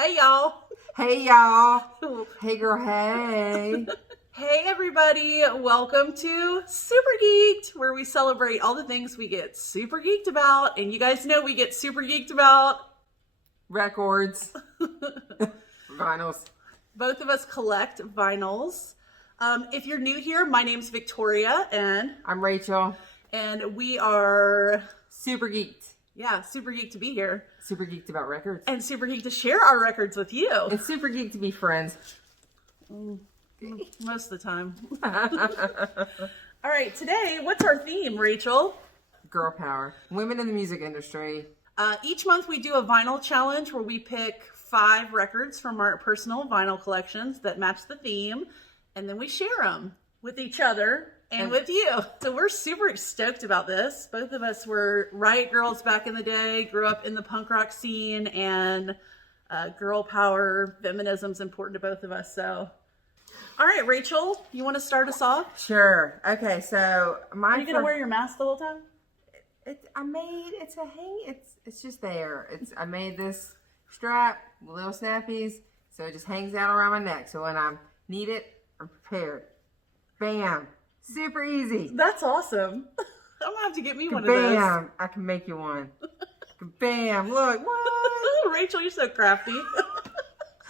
Hey, y'all. Hey, y'all. Hey, girl, hey. Hey, everybody. Welcome to Super Geeked, where we celebrate all the things we get super geeked about. And you guys know we get super geeked about Records. Vinyls. Both of us collect vinyls. If you're new here, my name's Victoria, and I'm Rachel. And we are Super geeked. Yeah, super geeked to be here. Super geeked about records. And super geeked to share our records with you. And super geeked to be friends. Most of the time. All right, today, what's our theme, Rachel? Girl power. Women in the music industry. Each month we do a vinyl challenge where we pick 5 records from our personal vinyl collections that match the theme, and then we share them with each other and with you. So we're super stoked about this. Both of us were riot girls back in the day, grew up in the punk rock scene, and girl power, feminism is important to both of us. So, all right, Rachel, you want to start us off? Sure. Okay, so Are you gonna wear your mask the whole time? It's just there. I made this strap with little snappies, so it just hangs out around my neck. So when I need it, I'm prepared. Bam. Super easy. That's awesome. I'm gonna have to get me one of those. Bam. I can make you one. Bam. Look. What? Rachel, you're so crafty.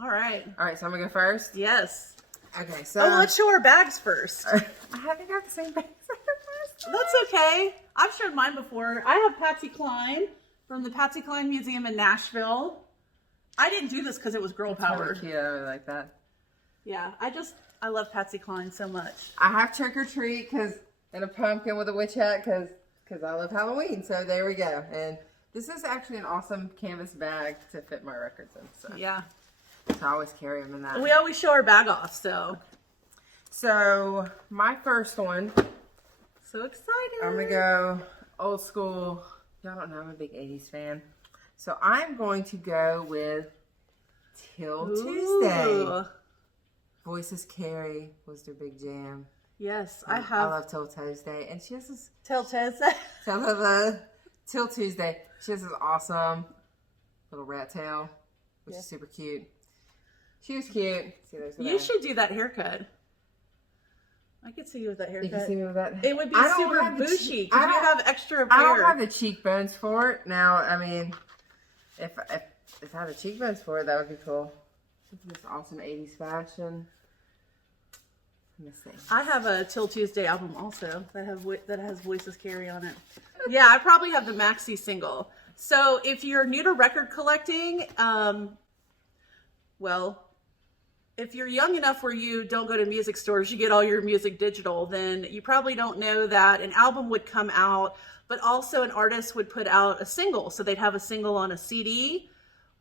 All right. All right, so I'm gonna go first. Yes. Okay, so let's show our bags first. I haven't got the same bags as last time. That's okay. I've showed mine before. I have Patsy Cline from the Patsy Cline Museum in Nashville. I didn't do this because it was girl power. Really cute. I really like that. Yeah, I love Patsy Cline so much. I have Trick or Treat and a pumpkin with a witch hat because I love Halloween. So there we go. And this is actually an awesome canvas bag to fit my records in. So yeah. So I always carry them in that. We always show our bag off, so. So my first one. So excited. I'm going to go old school. Y'all don't know I'm a big 80s fan. So I'm going to go with Till Tuesday. Voices Carry was their big jam. Yes, I love Till Tuesday. And she has this... Till Tuesday? Till Tuesday. She has this awesome little rat tail, which is super cute. She was cute. See, you should do that haircut. I could see you with that haircut. You can see me with that. It would be super bushy because you have extra hair. I don't have the cheekbones for it. Now, I mean, if I had the cheekbones for it, that would be cool. This awesome 80s fashion. I have a Till Tuesday album also that has Voices Carry on it. Yeah, I probably have the maxi single. So if you're new to record collecting, if you're young enough where you don't go to music stores, you get all your music digital, then you probably don't know that an album would come out, but also an artist would put out a single. So they'd have a single on a CD,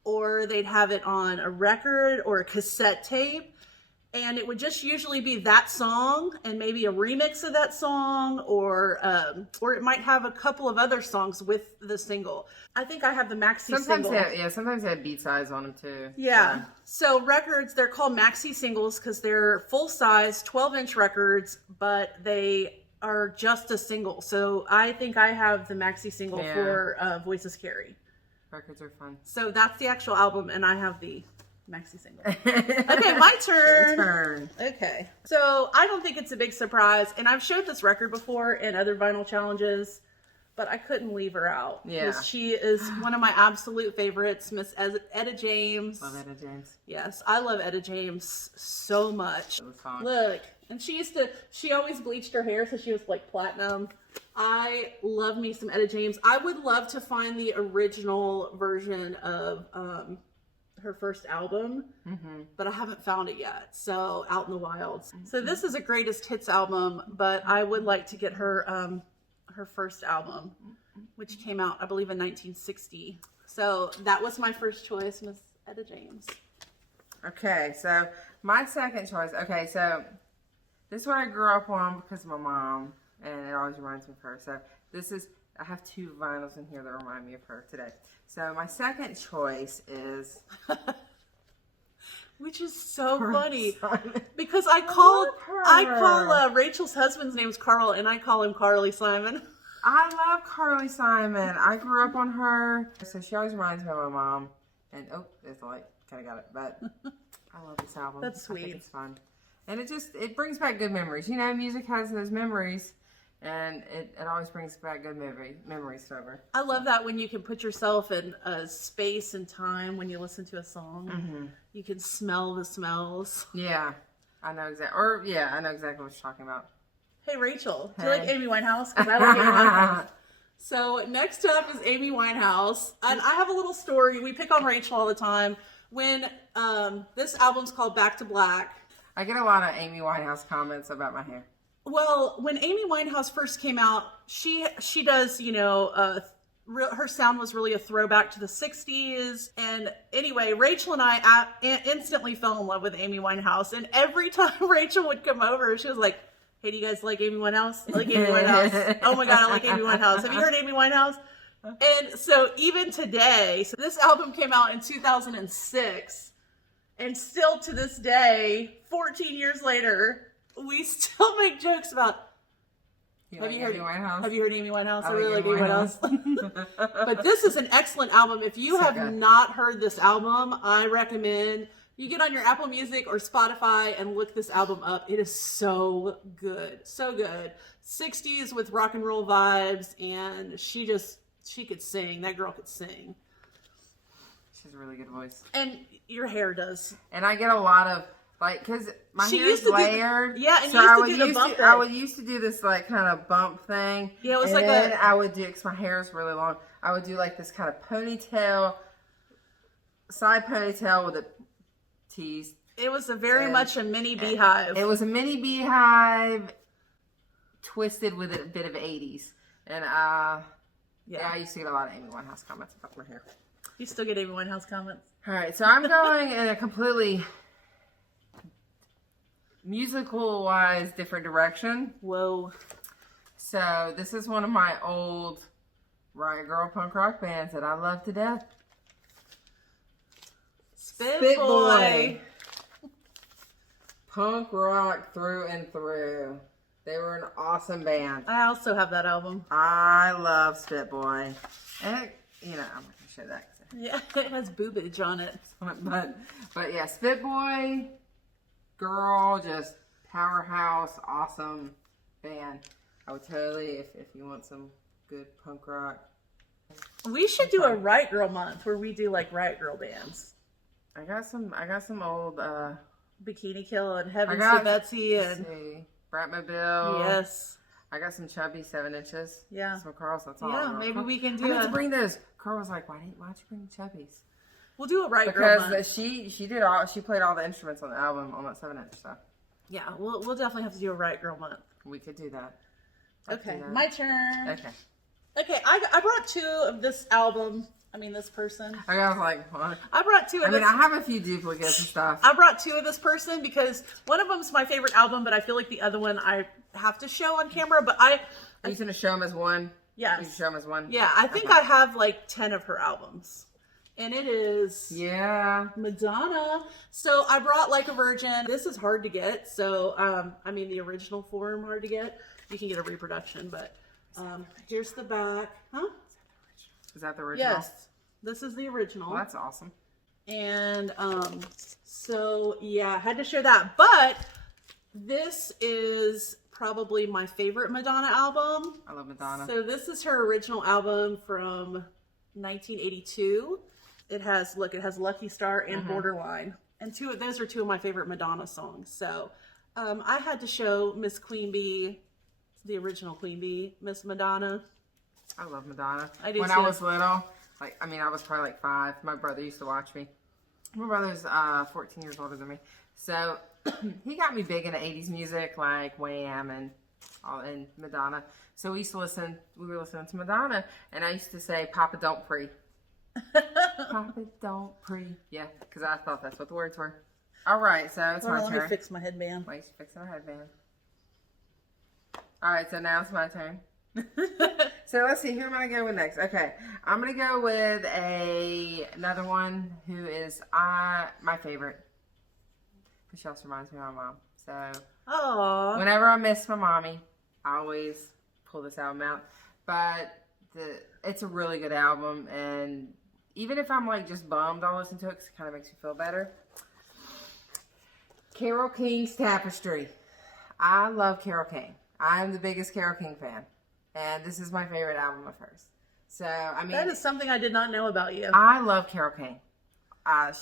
or they'd have it on a record or a cassette tape. And it would just usually be that song and maybe a remix of that song, or it might have a couple of other songs with the single. I think I have the maxi single. Sometimes they have beat size on them too. Yeah. So records, they're called maxi singles because they're full size 12-inch records, but they are just a single. So I think I have the maxi single for Voices Carry. Records are fun. So that's the actual album, and I have the maxi single. Okay, my turn. Your turn. Okay. So I don't think it's a big surprise, and I've showed this record before in other vinyl challenges, but I couldn't leave her out. Yeah. She is one of my absolute favorites, Miss Etta James. Love Etta James. Yes, I love Etta James so much. Look, and she always bleached her hair, so she was like platinum. I love me some Etta James. I would love to find the original version of her first album, but I haven't found it yet. So out in the wilds. So this is a greatest hits album, but I would like to get her her first album, which came out, I believe, in 1960. So that was my first choice, Miss Etta James. Okay, so my second choice. Okay, so this is what I grew up on because of my mom, and it always reminds me of her. So I have 2 vinyls in here that remind me of her today. So my second choice is... Which is so funny. Because I call Rachel's husband's name's Carl, and I call him Carly Simon. I love Carly Simon. I grew up on her. So she always reminds me of my mom. And, oh, there's the light. kind of got it, but I love this album. That's sweet. I think it's fun. And it brings back good memories. You know, music has those memories, and it always brings back good memories over. I love that when you can put yourself in a space and time when you listen to a song. Mm-hmm. You can smell the smells. Yeah, I know exactly what you're talking about. Hey, Rachel, do Hey. you like Amy Winehouse? Because I like Amy Winehouse. So next up is Amy Winehouse. And I have a little story. We pick on Rachel all the time. When this album's called Back to Black. I get a lot of Amy Winehouse comments about my hair. Well, when Amy Winehouse first came out, she does, you know, her sound was really a throwback to the 60s. And anyway, Rachel and I instantly fell in love with Amy Winehouse. And every time Rachel would come over, she was like, hey, do you guys like Amy Winehouse? I like Amy Winehouse. Oh my God, I like Amy Winehouse. Have you heard Amy Winehouse? And so even today, so this album came out in 2006. And still to this day, 14 years later, we still make jokes about, have you heard Amy Winehouse? I really like Amy Winehouse. But this is an excellent album. If you have not heard this album, I recommend you get on your Apple Music or Spotify and look this album up. It is so good. So good. 60s with rock and roll vibes, and she could sing. That girl could sing. She has a really good voice. And your hair does. And I get a lot of, like, because my hair's layered. And so I would used to do this, like, kind of bump thing. Yeah, it was and like then I would do, because my hair is really long, I would do, like, this kind of ponytail, side ponytail with a tease. It was very much a mini beehive. It was a mini beehive twisted with a bit of 80s. And, I used to get a lot of Amy Winehouse comments about my hair. You still get Amy Winehouse comments? All right, so I'm going in a completely musical-wise different direction. Whoa. So this is one of my old Riot Girl punk rock bands that I love to death. Spit Boy. Punk rock through and through. They were an awesome band. I also have that album. I love Spit Boy. And, I'm not going to show that. Yeah, it has boobage on it. But yeah, Spit Boy, girl, just powerhouse, awesome band. I would totally, if you want some good punk rock. We should do a Riot Girl month where we do like Riot Girl bands. I got some old Bikini Kill and Heavens to Betsy and Bratmobile. Yes. I got some chubby 7 inches. Yeah. Some Carl's. That's all. Yeah, maybe we can do I meant to bring those. Carl was like, why don't you bring the chubbies? We'll do a Riot Girl month. Because she played all the instruments on the album on that 7 inch. So yeah, we'll definitely have to do a Riot Girl month. we could do that. Okay, my turn. Okay, I brought 2 of this album. I mean, this person. I was like, what? I brought 2 of this. I have a few duplicates and stuff. I brought 2 of this person because one of them's my favorite album, but I feel like the other one I have to show on camera. But Are you going to show them as one? Yes. You can show them as one? Yeah, I think I have like 10 of her albums. And it is Madonna. So I brought Like a Virgin. This is hard to get. So, I mean, the original form hard to get. You can get a reproduction, but here's the back. Huh? Is that the original? Yes. This is the original. Well, that's awesome. And so, yeah, I had to share that. But this is probably my favorite Madonna album. I love Madonna. So this is her original album from 1982. It has Lucky Star and Borderline. And those are 2 of my favorite Madonna songs. So I had to show Miss Queen Bee, the original Queen Bee, Miss Madonna. I love Madonna. I do When too. I was little, I was probably like 5. My brother used to watch me. My brother's 14 years older than me. So he got me big into 80s music like Wham and Madonna. So we were listening to Madonna, and I used to say, Papa don't pre. Papa don't pre. Yeah, because I thought that's what the words were. All right, so it's my turn. Let me fix my headband. Wait, she's fixing her headband. All right, so now it's my turn. So let's see, who am I going to go with next? Okay, I'm going to go with another one who is my favorite. She also reminds me of my mom. So whenever I miss my mommy, I always pull this album out. But it's a really good album, and even if I'm like just bummed, I'll listen to it because it kind of makes me feel better. Carole King's Tapestry. I love Carole King. I'm the biggest Carole King fan. And this is my favorite album of hers. So, I mean... That is something I did not know about you. I love Carole King.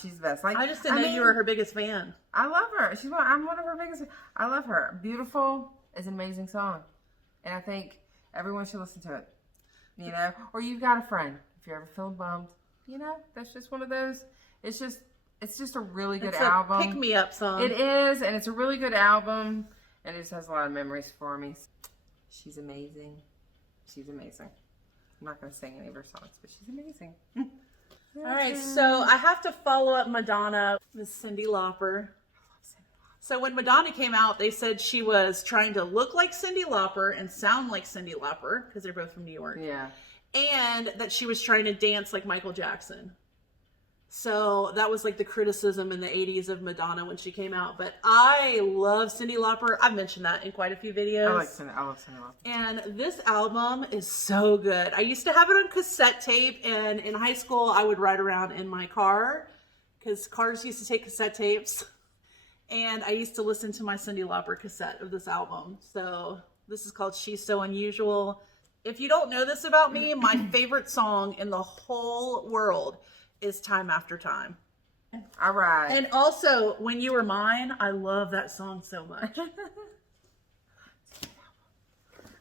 She's the best. Like, I just didn't know you were her biggest fan. I love her. I'm one of her biggest... I love her. Beautiful is an amazing song. And I think everyone should listen to it. You know? Or you've got a friend. If you're ever feeling bummed. You know? That's just one of those... It's just a really good album. Pick me up song. It is, and it's a really good album, and it just has a lot of memories for me. She's amazing. She's amazing. I'm not going to sing any of her songs, but she's amazing. All right, so I have to follow up Madonna with Cyndi Lauper. So when Madonna came out, they said she was trying to look like Cyndi Lauper and sound like Cyndi Lauper, because they're both from New York. Yeah. And that she was trying to dance like Michael Jackson. So that was like the criticism in the 80s of Madonna when she came out. But I love Cyndi Lauper. I've mentioned that in quite a few videos. I love Cyndi Lauper. And this album is so good. I used to have it on cassette tape, and in high school I would ride around in my car because cars used to take cassette tapes. And I used to listen to my Cyndi Lauper cassette of this album. So this is called She's So Unusual. If you don't know this about me, my favorite song in the whole world is Time After Time. All right. And also, When You Were Mine, I love that song so much.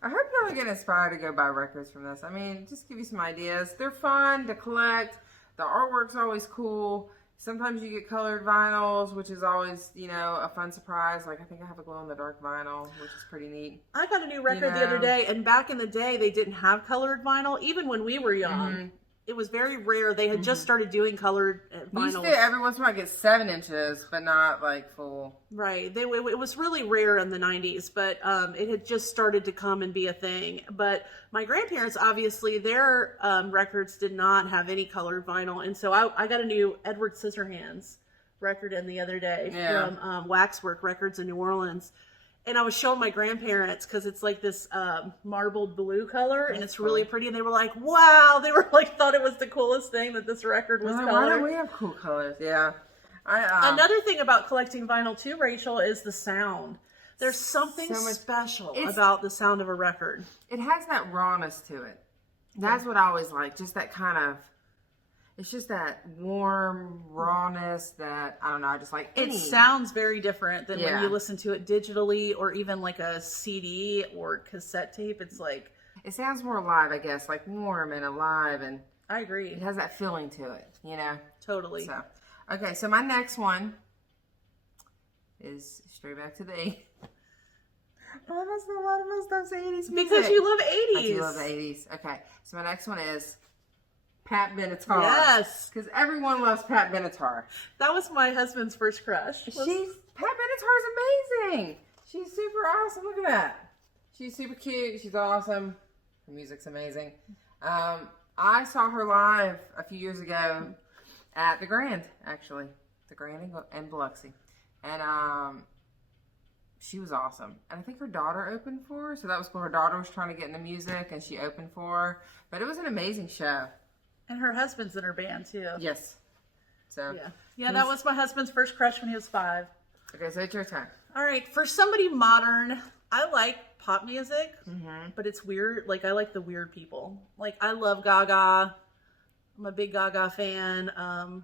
I hope y'all get inspired to go buy records from this. I mean, just give you some ideas. They're fun to collect. The artwork's always cool. Sometimes you get colored vinyls, which is always, you know, a fun surprise. Like, I think I have a glow-in-the-dark vinyl, which is pretty neat. I got a new record the other day, and back in the day, they didn't have colored vinyl, even when we were young. Mm-hmm. It was very rare. They had just started doing colored vinyls. Used to every once in a while get 7 inches, but not like full. Right. It was really rare in the 90s, but it had just started to come and be a thing. But my grandparents, obviously, their records did not have any colored vinyl. And so I got a new Edward Scissorhands record in the other day from Waxwork Records in New Orleans. And I was showing my grandparents because it's like this marbled blue color, and it's really pretty. And they were like, "Wow!" They were like, thought it was the coolest thing that this record was colored. Why don't we have cool colors? Yeah. Another thing about collecting vinyl too, Rachel, is the sound. There's something special about the sound of a record. It has that rawness to it. That's what I always like. Just that kind of. It's just that warm rawness that, I don't know, I just like It sounds very different than when you listen to it digitally or even like a CD or cassette tape. It's like... It sounds more alive, I guess, like warm and alive. And I agree. It has that feeling to it, you know? Totally. So, okay, so my next one is straight back to the 80s. I must love 80s music. Because you love 80s. I do love the 80s. Okay, so my next one is... Pat Benatar. Yes. Because everyone loves Pat Benatar. That was my husband's first crush. Pat Benatar's amazing. She's super awesome. Look at that. She's super cute. She's awesome. Her music's amazing. I saw her live a few years ago at the Grand, actually. The Grand in Biloxi. And she was awesome. And I think her daughter opened for her. So that was cool. Her daughter was trying to get into music and she opened for her. But it was an amazing show. And her husband's in her band, too. Yes. So Yeah, that was my husband's first crush when he was 5. Okay, so it's your time. All right, for somebody modern, I like pop music, but it's weird. Like, I like the weird people. Like, I love Gaga. I'm a big Gaga fan.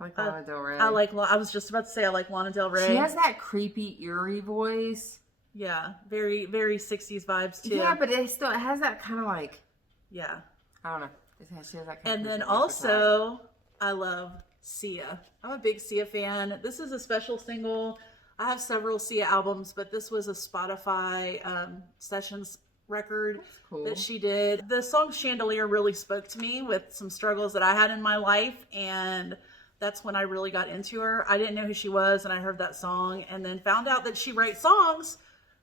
Like Lana Del Rey. I was just about to say I like Lana Del Rey. She has that creepy, eerie voice. Yeah, very, very 60s vibes, too. Yeah, but it has that kind of like... Yeah. I don't know. She has that kind and then also, I love Sia. I'm a big Sia fan. This is a special single. I have several Sia albums, but this was a Spotify sessions record that she did. The song Chandelier really spoke to me with some struggles that I had in my life, and that's when I really got into her. I didn't know who she was, and I heard that song, and then found out that she writes songs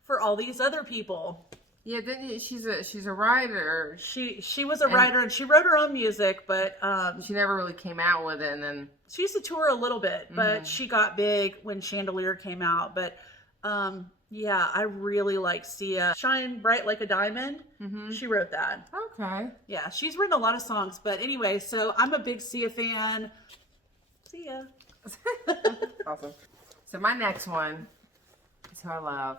for all these other people. Yeah, she's a writer. She was a writer, and she wrote her own music, but she never really came out with it. And then she used to tour a little bit, but she got big when Chandelier came out. But Yeah, I really like Sia. Shine Bright Like a Diamond. She wrote that. Okay. Yeah, she's written a lot of songs. But anyway, so I'm a big Sia fan. Sia. Awesome. So my next one is who I love.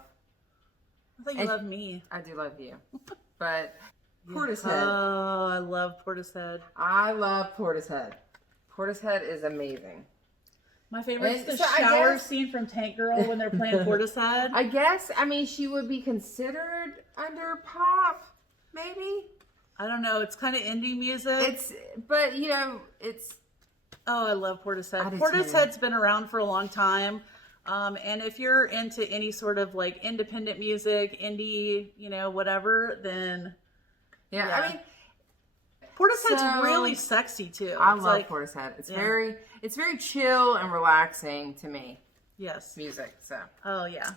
I thought you loved me. I do love you. But Portishead. Oh, I love Portishead. I love Portishead. Portishead is amazing. My favorite is the shower scene from Tank Girl when they're playing Portishead. I guess, I mean, she would be considered under pop, maybe? I don't know. It's kind of indie music. But, you know, it's... Oh, I love Portishead. Portishead's been around for a long time. And if you're into any sort of like independent music, indie, you know, whatever, then... Yeah. I mean... Portishead's really sexy too. I love Portishead. It's very chill and relaxing to me. Yes. Music. So. Oh yeah.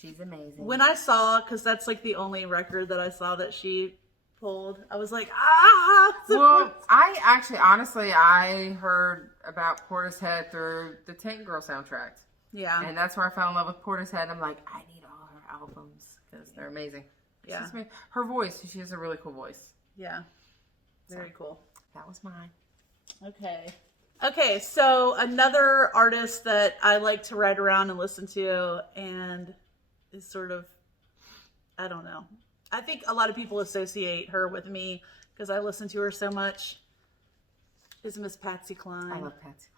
She's amazing. When I saw, because that's like the only record that I saw that she pulled, I was like, ah. Well, I actually, honestly, I heard about Portishead through the Tank Girl soundtrack. Yeah. And that's where I fell in love with Portishead. I'm like, I need all her albums because they're amazing. Yeah. Her voice. She has a really cool voice. Yeah. Very cool. That was mine. Okay, so another artist that I like to ride around and listen to and is sort of, I don't know. I think a lot of people associate her with me because I listen to her so much, is Miss Patsy Cline. I love Patsy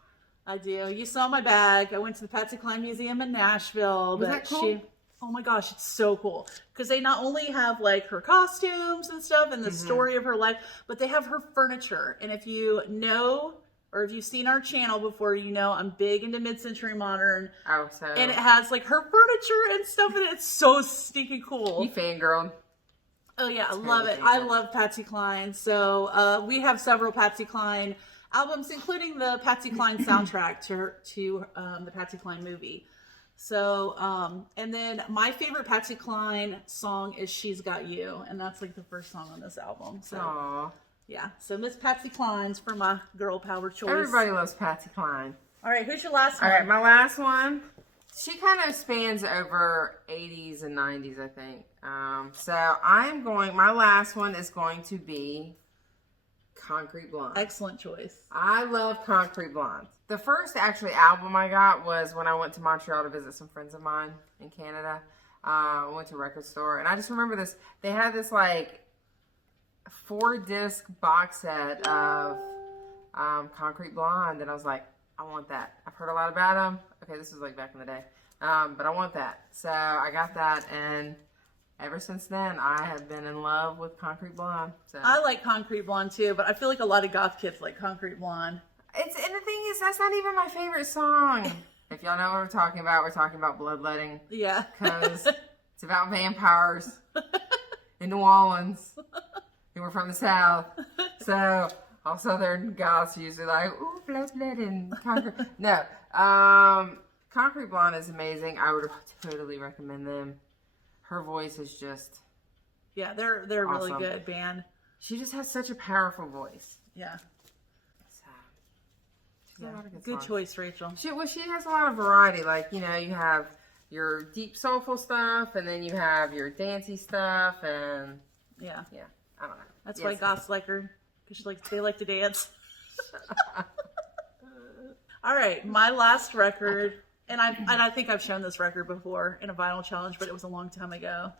I Cline. do. You saw my bag. I went to the Patsy Cline Museum in Nashville. Was that cool? Oh my gosh, it's so cool. Because they not only have like her costumes and stuff and the story of her life, but they have her furniture. And if you know, or if you've seen our channel before, you know I'm big into mid-century modern. Oh, so. And it has like her furniture and stuff in it. It's so stinking cool. You fangirled. Oh yeah, I love it. I love Patsy Cline. So we have several Patsy Cline albums, including the Patsy Cline soundtrack to the Patsy Cline movie. So, and then my favorite Patsy Cline song is She's Got You. And that's like the first song on this album. So, aww. Yeah. So Miss Patsy Cline's for my girl power choice. Everybody loves Patsy Cline. All right. Who's your last one? All right. My last one. She kind of spans over 80s and 90s, I think. So my last one is going to be Concrete Blonde. Excellent choice. I love Concrete Blonde. The first actually album I got was when I went to Montreal to visit some friends of mine in Canada. I went to a record store and I just remember this. They had this like 4-disc box set of Concrete Blonde and I was like, I want that. I've heard a lot about them. Okay, this was like back in the day. But I want that. So I got that and ever since then, I have been in love with Concrete Blonde. So. I like Concrete Blonde too, but I feel like a lot of goth kids like Concrete Blonde. And the thing is, that's not even my favorite song. If y'all know what we're talking about Bloodletting. Yeah. Because it's about vampires in New Orleans. And we're from the South. So, all Southern goths usually like, ooh, Bloodletting. No. Concrete Blonde is amazing. I would totally recommend them. Her voice is just... Yeah, they're awesome. Really good band. She just has such a powerful voice. Yeah. Yeah. Good choice, Rachel. She has a lot of variety. Like, you know, you have your deep soulful stuff, and then you have your dancey stuff, and yeah, I don't know. That's why goths like her, because they like to dance. All right, my last record, and I think I've shown this record before in a vinyl challenge, but it was a long time ago.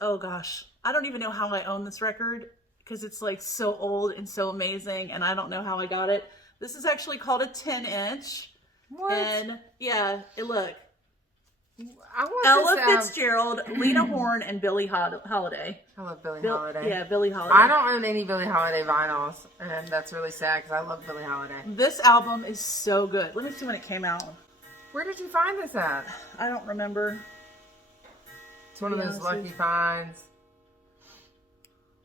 Oh gosh, I don't even know how I own this record because it's like so old and so amazing, and I don't know how I got it. This is actually called a 10-inch. What? And yeah, look. I want Ella Fitzgerald, Lena Horne, and Billie Holiday. I love Billie Holiday. Yeah, Billie Holiday. I don't own any Billie Holiday vinyls, and that's really sad because I love Billie Holiday. This album is so good. Let me see when it came out. Where did you find this at? I don't remember. It's one of those lucky finds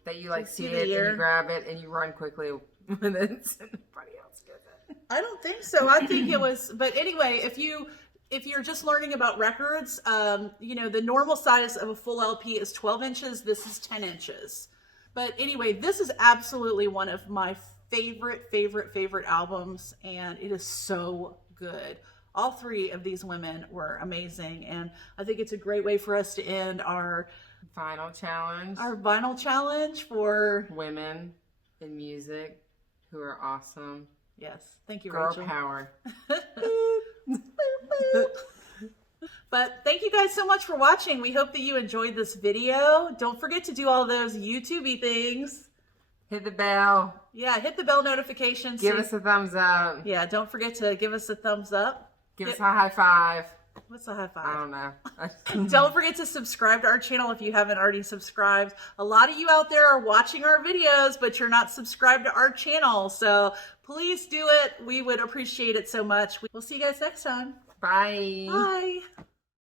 that you like see it and you grab it and you run quickly with it and nobody else gets it. I don't think so. I think it was, but anyway, if you're just learning about records, you know, the normal size of a full LP is 12 inches. This is 10 inches. But anyway, this is absolutely one of my favorite albums, and it is so good. All three of these women were amazing. And I think it's a great way for us to end our Final challenge. Our vinyl challenge for women in music who are awesome. Yes. Thank you, Girl Rachel. power. But thank you guys so much for watching. We hope that you enjoyed this video. Don't forget to do all those YouTube-y things. Hit the bell. Yeah, hit the bell notification. Give us a thumbs up. Yeah, don't forget to give us a thumbs up. Give us a high five. What's a high five? I don't know. Don't forget to subscribe to our channel if you haven't already subscribed. A lot of you out there are watching our videos, but you're not subscribed to our channel. So please do it. We would appreciate it so much. We'll see you guys next time. Bye. Bye.